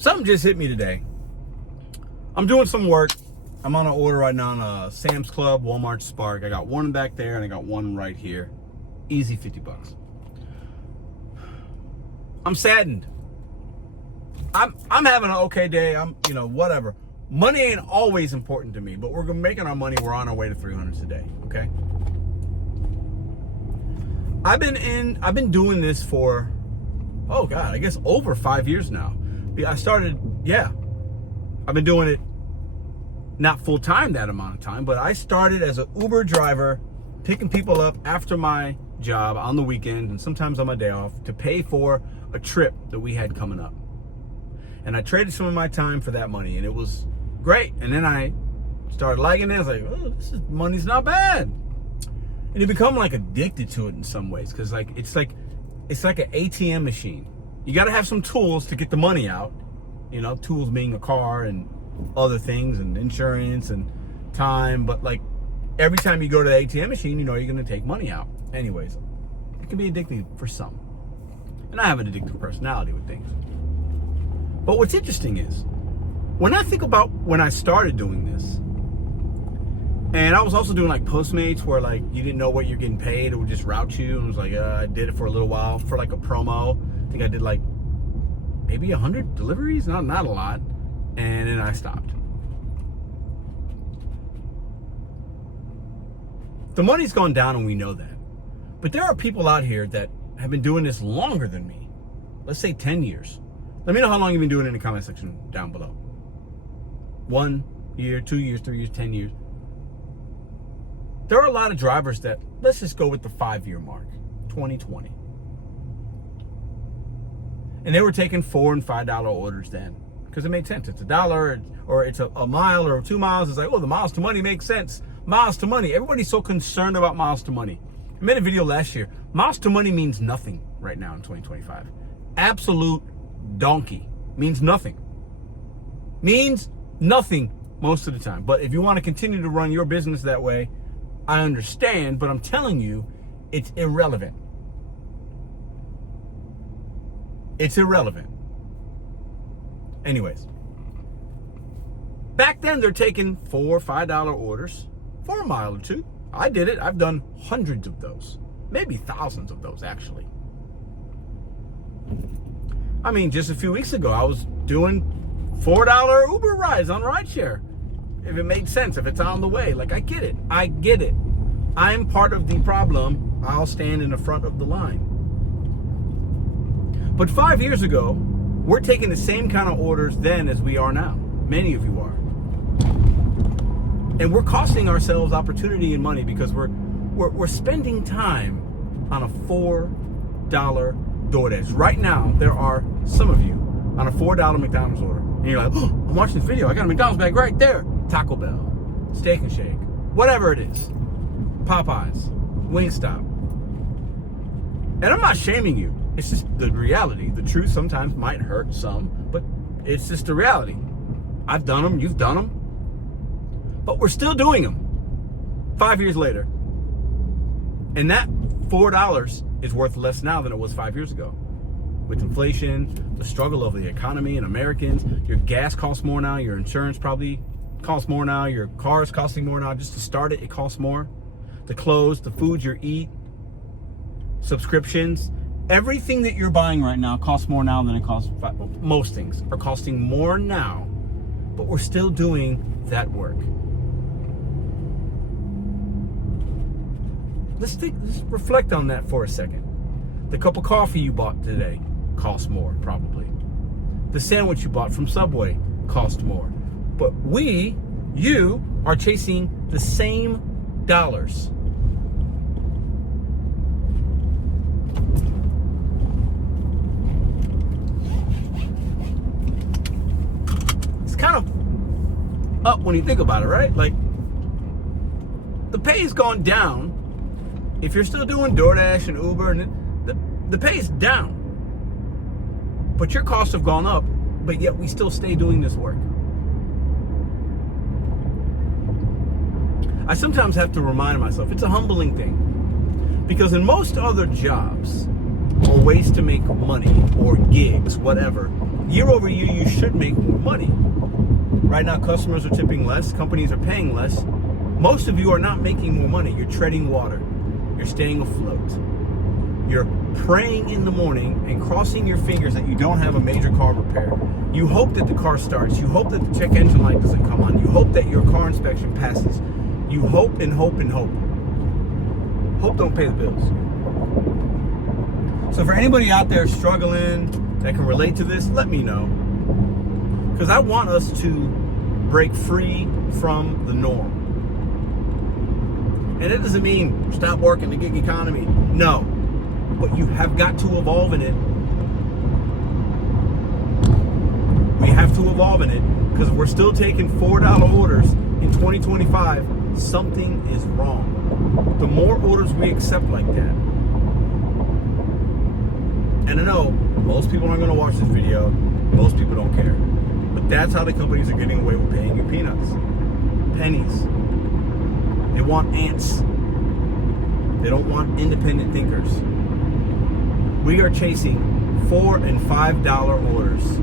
Something just hit me today. I'm doing some work. I'm on an order right now on a Sam's Club, Walmart Spark. I got one back there and I got one right here. Easy 50 bucks. I'm saddened. I'm having an okay day. I'm, whatever. Money ain't always important to me, but we're making our money. We're on our way to 300 today, okay? I've been doing this for, oh God, I guess over 5 years now. I started, I've been doing it not full time that amount of time, but I started as an Uber driver, picking people up after my job on the weekend and sometimes on my day off to pay for a trip that we had coming up. And I traded some of my time for that money and it was great. And then I started liking it. I was like, oh, money's not bad. And you become like addicted to it in some ways because it's like an ATM machine. You got to have some tools to get the money out. Tools being a car and other things and insurance and time. But like every time you go to the ATM machine, you're going to take money out. Anyways, it can be addicting for some. And I have an addictive personality with things. But what's interesting is, when I think about when I started doing this, and I was also doing like Postmates where like you didn't know what you're getting paid, it would just route you, and it was like, I did it for a little while for like a promo. I think I did like maybe 100 deliveries, not a lot, and then I stopped. The money's gone down and we know that. But there are people out here that have been doing this longer than me. Let's say 10 years. Let me know how long you've been doing it in the comment section down below. 1 year, 2 years, 3 years, 10 years. There are a lot of drivers that, let's just go with the 5-year mark, 2020. And they were taking $4 and $5 orders then because it made sense. It's $1 or it's a mile or 2 miles. It's like, oh, the miles to money makes sense. Miles to money. Everybody's so concerned about miles to money. I made a video last year. Miles to money means nothing right now in 2025. Absolute donkey. Means nothing. Means nothing most of the time. But if you want to continue to run your business that way, I understand, but I'm telling you, it's irrelevant. It's irrelevant. Anyways, back then they're taking $4 or $5 orders for a mile or two. I did it. I've done hundreds of those, maybe thousands of those actually. I mean, just a few weeks ago, I was doing $4 Uber rides on rideshare. If it made sense, if it's on the way, like I get it. I'm part of the problem. I'll stand in the front of the line. But 5 years ago, we're taking the same kind of orders then as we are now. Many of you are. And we're costing ourselves opportunity and money because we're spending time on a $4 DoorDash. Right now, there are some of you on a $4 McDonald's order. And you're like, oh, I'm watching this video. I got a McDonald's bag right there. Taco Bell, Steak and Shake, whatever it is. Popeyes, Wingstop. And I'm not shaming you. It's just the reality. The truth sometimes might hurt some, but it's just the reality. I've done them. You've done them. But we're still doing them 5 years later. And that $4 is worth less now than it was 5 years ago. With inflation, the struggle of the economy and Americans, your gas costs more now, your insurance probably costs more now, your car is costing more now. Just to start it, it costs more. The clothes, the food you eat, subscriptions, everything that you're buying right now costs more now than it costs. Most things are costing more now, but we're still doing that work. Let's reflect on that for a second. The cup of coffee you bought today costs more, probably. The sandwich you bought from Subway cost more. But you are chasing the same dollars. It's kind of up when you think about it, right? Like, the pay's gone down. If you're still doing DoorDash and Uber, and the pay's down. But your costs have gone up, but yet we still stay doing this work. I sometimes have to remind myself, it's a humbling thing. Because in most other jobs, or ways to make money, or gigs, whatever, year over year, you should make more money. Right now, customers are tipping less, companies are paying less. Most of you are not making more money. You're treading water. You're staying afloat. You're praying in the morning and crossing your fingers that you don't have a major car repair. You hope that the car starts. You hope that the check engine light doesn't come on. You hope that your car inspection passes. You hope and hope and hope. Hope don't pay the bills. So for anybody out there struggling that can relate to this, let me know. Because I want us to break free from the norm. And it doesn't mean stop working the gig economy. No. But you have got to evolve in it. We have to evolve in it, because if we're still taking $4 orders in 2025, something is wrong. The more orders we accept like that. And I know most people aren't going to watch this video. Most people don't care. But that's how the companies are getting away with paying you peanuts. Pennies. They want ants. They don't want independent thinkers. We are chasing $4 and $5 orders,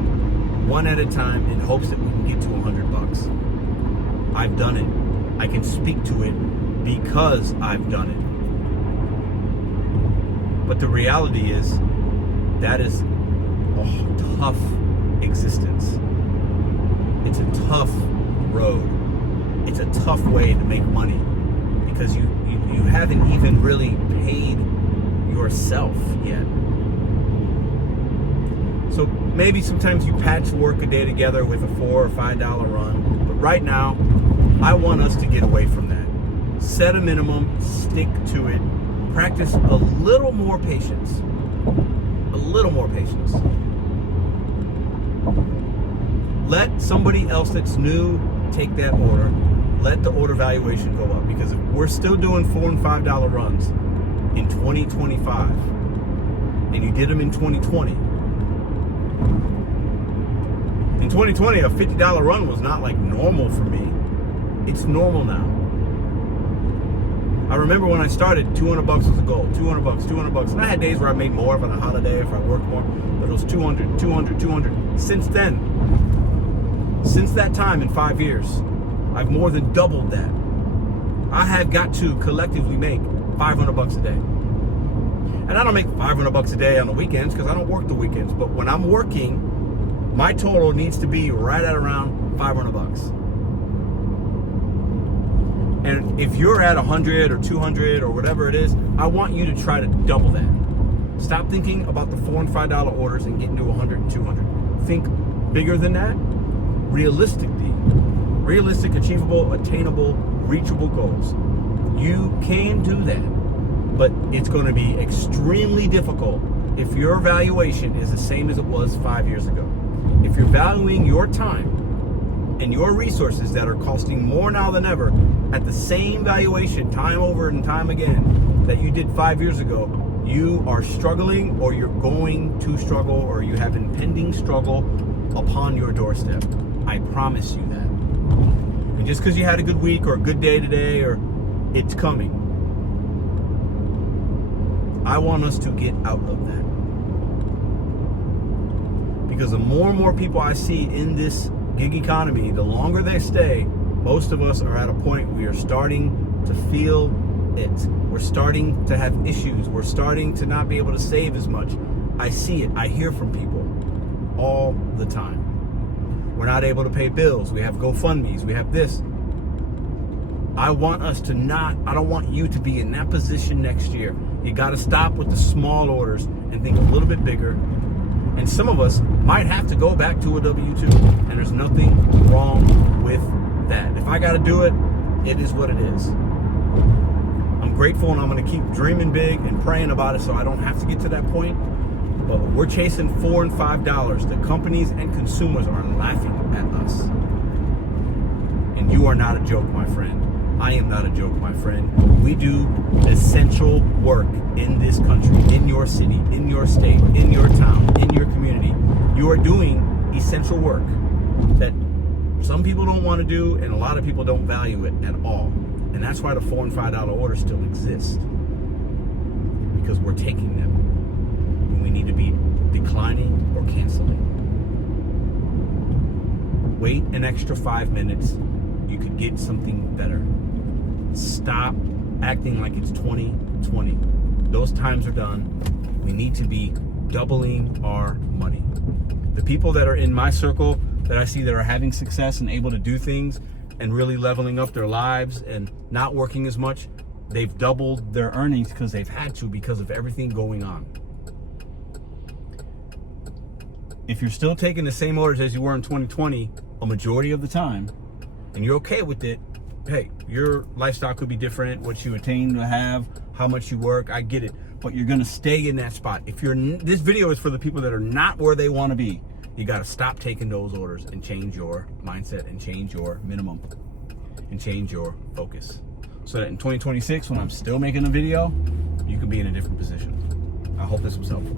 one at a time, in hopes that we can get to $100. I've done it. I can speak to it because I've done it. But the reality is, that is a tough existence. It's a tough road. It's a tough way to make money, because you haven't even really paid yourself yet. So maybe sometimes you patchwork a day together with a $4 or $5 run. But right now, I want us to get away from that. Set a minimum, stick to it, practice a little more patience. A little more patience. Let somebody else that's new take that order. Let the order valuation go up, because if we're still doing $4 and $5 runs in 2025, and you did them in 2020. In 2020, a $50 run was not like normal for me. It's normal now. I remember when I started, $200 was a goal. $200. And I had days where I made more on a holiday if I worked more, but it was 200. Since then, since that time in 5 years, I've more than doubled that. I have got to collectively make $500 a day. And I don't make $500 a day on the weekends, because I don't work the weekends. But when I'm working, my total needs to be right at around $500. And if you're at 100 or 200 or whatever it is, I want you to try to double that. Stop thinking about the $4 and $5 orders and getting to 100 and 200. Think bigger than that. Realistic, achievable, attainable, reachable goals. You can do that, but it's going to be extremely difficult if your valuation is the same as it was 5 years ago. If you're valuing your time and your resources that are costing more now than ever at the same valuation time over and time again that you did 5 years ago, you are struggling, or you're going to struggle, or you have impending struggle upon your doorstep. I promise you that. And just because you had a good week or a good day today, or it's coming. I want us to get out of that. Because the more and more people I see in this gig economy, the longer they stay, most of us are at a point we are starting to feel it. We're starting to have issues. We're starting to not be able to save as much. I see it. I hear from people all the time. We're not able to pay bills. We have GoFundMes. We have this. I want us to not, I don't want you to be in that position next year. You got to stop with the small orders and think a little bit bigger. And some of us might have to go back to a W-2. And there's nothing wrong with that. If I got to do it, it is what it is. I'm grateful, and I'm going to keep dreaming big and praying about it so I don't have to get to that point. But we're chasing $4 and $5. The companies and consumers are laughing at us. And you are not a joke, my friend. I am not a joke, my friend. We do essential work in this country, in your city, in your state, in your town, in your community. You are doing essential work that some people don't want to do, and a lot of people don't value it at all. And that's why the $4 and $5 orders still exist. Because we're taking them. And we need to be declining or canceling. Wait an extra 5 minutes. You could get something better. Stop acting like it's 2020. Those times are done. We need to be doubling our money. The people that are in my circle that I see that are having success and able to do things and really leveling up their lives and not working as much, they've doubled their earnings because they've had to, because of everything going on. If you're still taking the same orders as you were in 2020 a majority of the time, and you're okay with it, hey, your lifestyle could be different, what you attain to have, how much you work, I get it, but you're gonna stay in that spot. If you're, this video is for the people that are not where they wanna be. You gotta stop taking those orders and change your mindset and change your minimum and change your focus. So that in 2026, when I'm still making a video, you can be in a different position. I hope this was helpful.